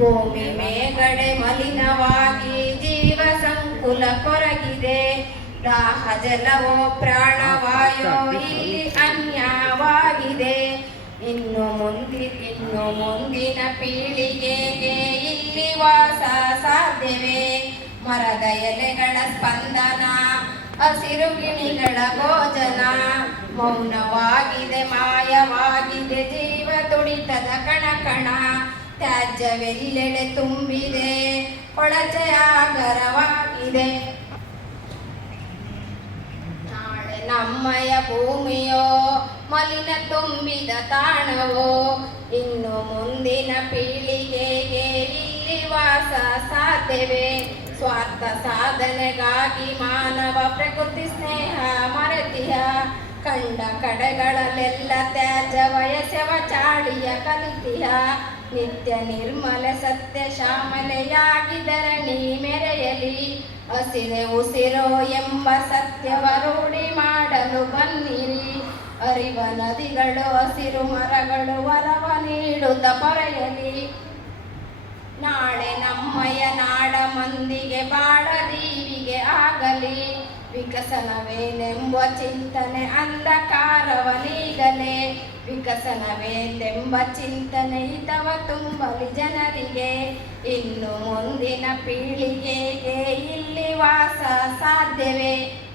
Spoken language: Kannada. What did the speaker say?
ಭೂಮಿ ಮೇಗಡೆ ಮಲಿನವಾಗಿ ಜೀವ ಸಂಕುಲ ಕೊರಗಿದೆ. ದಾಹ ಜಲವೋ ಪ್ರಾಣವಾಯೋ ಇಲ್ಲಿ ಅನ್ಯವಾಗಿದೆ ಇನ್ನು ಮುಂದಿ ಇನ್ನು ಮುಂದಿನ ಪೀಳಿಗೆಗೆ ಇಲ್ಲಿ ವಾಸ ಸಾಧ್ಯವೇ? ಮರದ ಎಲೆಗಳ ಸ್ಪಂದನ ಹಸಿರು ಗಿಣಿಗಳ ಭೋಜನ. ಮೌನವಾಗಿದೆ ಮಾಯವಾಗಿದೆ ಜೀವ ತುಡಿತದ ಕಣಕಣ. ತ್ಯಾಜ್ಯವೆಲ್ಲೆಡೆ ತುಂಬಿದೆ. ಕೊಳಚೆಯಾಗರವಾಗಿದೆ ನಾಳೆ ನಮ್ಮಯ ಭೂಮಿಯೋ, ಮಲಿನ ತುಂಬಿದ ತಾಣವೋ, ಇನ್ನು ಮುಂದಿನ ಪೀಳಿಗೆಗೆ ಇಲ್ಲಿ ವಾಸ ಸಾಧ್ಯವೇ? ಸ್ವಾರ್ಥ ಸಾಧನೆಗಾಗಿ ಮಾನವ ಪ್ರಕೃತಿ ಸ್ನೇಹ ಮರೆತಿಯ? ಕಂಡ ಕಡೆಗಳಲ್ಲೆಲ್ಲ ತ್ಯಾಜ್ಯ ವಯಸ್ಸವ ಚಾಳಿಯ ಕಲಿತಿಯ. ನಿತ್ಯ ನಿರ್ಮಲ ಸತ್ಯ ಶ್ಯಾಮಲೆಯಾಗಿದರಣಿ ಮೆರೆಯಲಿ. ಹಸಿರೆ ಉಸಿರೋ ಎಂಬ ಸತ್ಯವ ರೂಢಿ ಮಾಡಲು ಬನ್ನಿರಿ. ಅರಿವ ನದಿಗಳು, ಹಸಿರು ಮರಗಳು, ವರವ ನೀಡುತ್ತ ಪೊರೆಯಲಿ. ವಿಕಸನವೇನೆಂಬ ಚಿಂತನೆ ಅಂಧಕಾರವನೀಗಲೇ. ವಿಕಸನವೇ ವಿಕಸನವೇನೆಂಬ ಚಿಂತನೆ ಇದವ ತುಂಬಲಿ ಜನರಿಗೆ. ಇನ್ನು ಮುಂದಿನ ಪೀಳಿಗೆಗೆ ಇಲ್ಲಿ ವಾಸ ಸಾಧ್ಯವೇ.